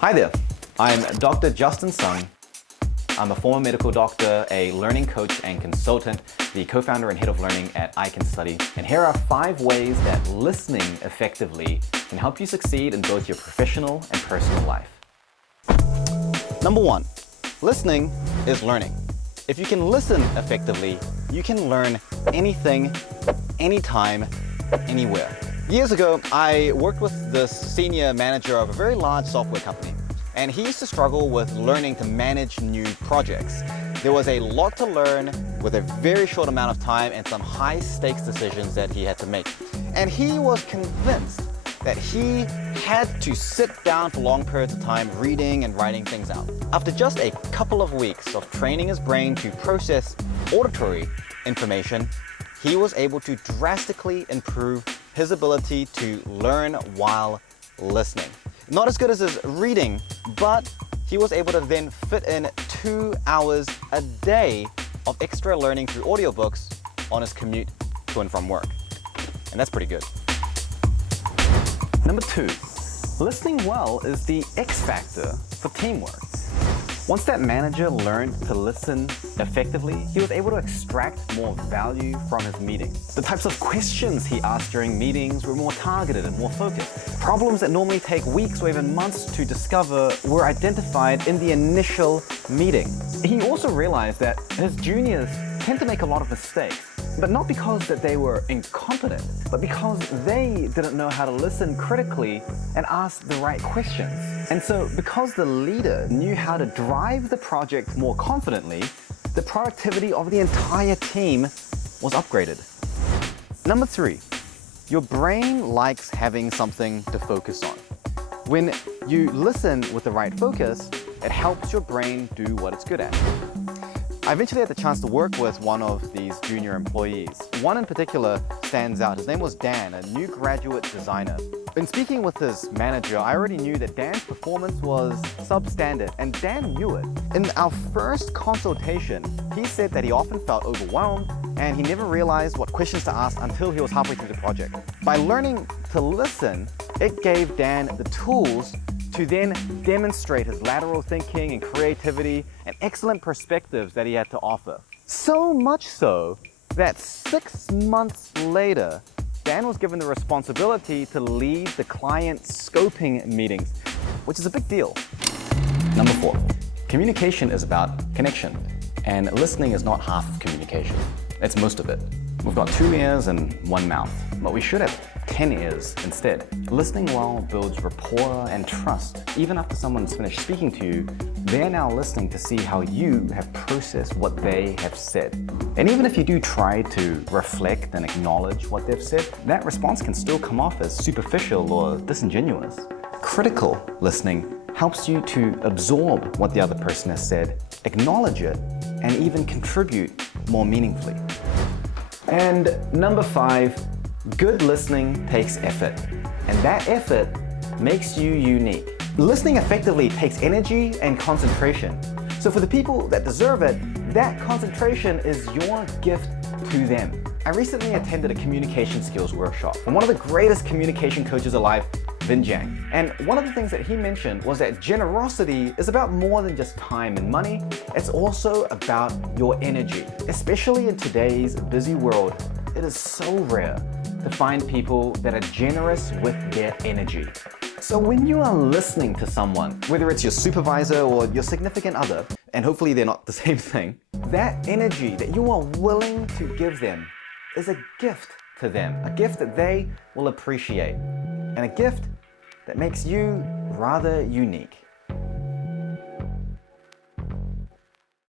Hi there, I'm Dr. Justin Sung. I'm a former medical doctor, a learning coach and consultant, the co-founder and head of learning at iCanStudy. And here are 5 ways that listening effectively can help you succeed in both your professional and personal life. Number 1, listening is learning. If you can listen effectively, you can learn anything, anytime, anywhere. Years ago, I worked with this senior manager of a very large software company, and he used to struggle with learning to manage new projects. There was a lot to learn with a very short amount of time and some high stakes decisions that he had to make. And he was convinced that he had to sit down for long periods of time reading and writing things out. After just a couple of weeks of training his brain to process auditory information, he was able to drastically improve his ability to learn while listening. Not as good as his reading, but he was able to then fit in 2 hours a day of extra learning through audiobooks on his commute to and from work. And that's pretty good. Number 2, listening well is the X factor for teamwork. Once that manager learned to listen effectively, he was able to extract more value from his meetings. The types of questions he asked during meetings were more targeted and more focused. Problems that normally take weeks or even months to discover were identified in the initial meeting. He also realized that his juniors tend to make a lot of mistakes, but not because that they were incompetent, but because they didn't know how to listen critically and ask the right questions. And so because the leader knew how to drive the project more confidently, the productivity of the entire team was upgraded. Number 3, your brain likes having something to focus on. When you listen with the right focus, it helps your brain do what it's good at. I eventually had the chance to work with one of these junior employees. One in particular stands out. His name was Dan, a new graduate designer. In speaking with his manager, I already knew that Dan's performance was substandard, and Dan knew it. In our first consultation, he said that he often felt overwhelmed and he never realized what questions to ask until he was halfway through the project. By learning to listen, it gave Dan the tools to then demonstrate his lateral thinking and creativity and excellent perspectives that he had to offer. So much so that 6 months later, Dan was given the responsibility to lead the client scoping meetings, which is a big deal. Number 4, communication is about connection, and listening is not half of communication. It's most of it. We've got 2 ears and 1 mouth, but we should have 10 ears instead. Listening well builds rapport and trust. Even after someone's finished speaking to you, they're now listening to see how you have processed what they have said. And even if you do try to reflect and acknowledge what they've said, that response can still come off as superficial or disingenuous. Critical listening helps you to absorb what the other person has said, acknowledge it, and even contribute more meaningfully. And number 5, good listening takes effort, and that effort makes you unique. Listening effectively takes energy and concentration. So for the people that deserve it, that concentration is your gift to them. I recently attended a communication skills workshop from one of the greatest communication coaches alive, Vin Jiang. And one of the things that he mentioned was that generosity is about more than just time and money. It's also about your energy. Especially in today's busy world, it is so rare to find people that are generous with their energy. So when you are listening to someone, whether it's your supervisor or your significant other, and hopefully they're not the same thing, that energy that you are willing to give them is a gift to them, a gift that they will appreciate, and a gift that makes you rather unique.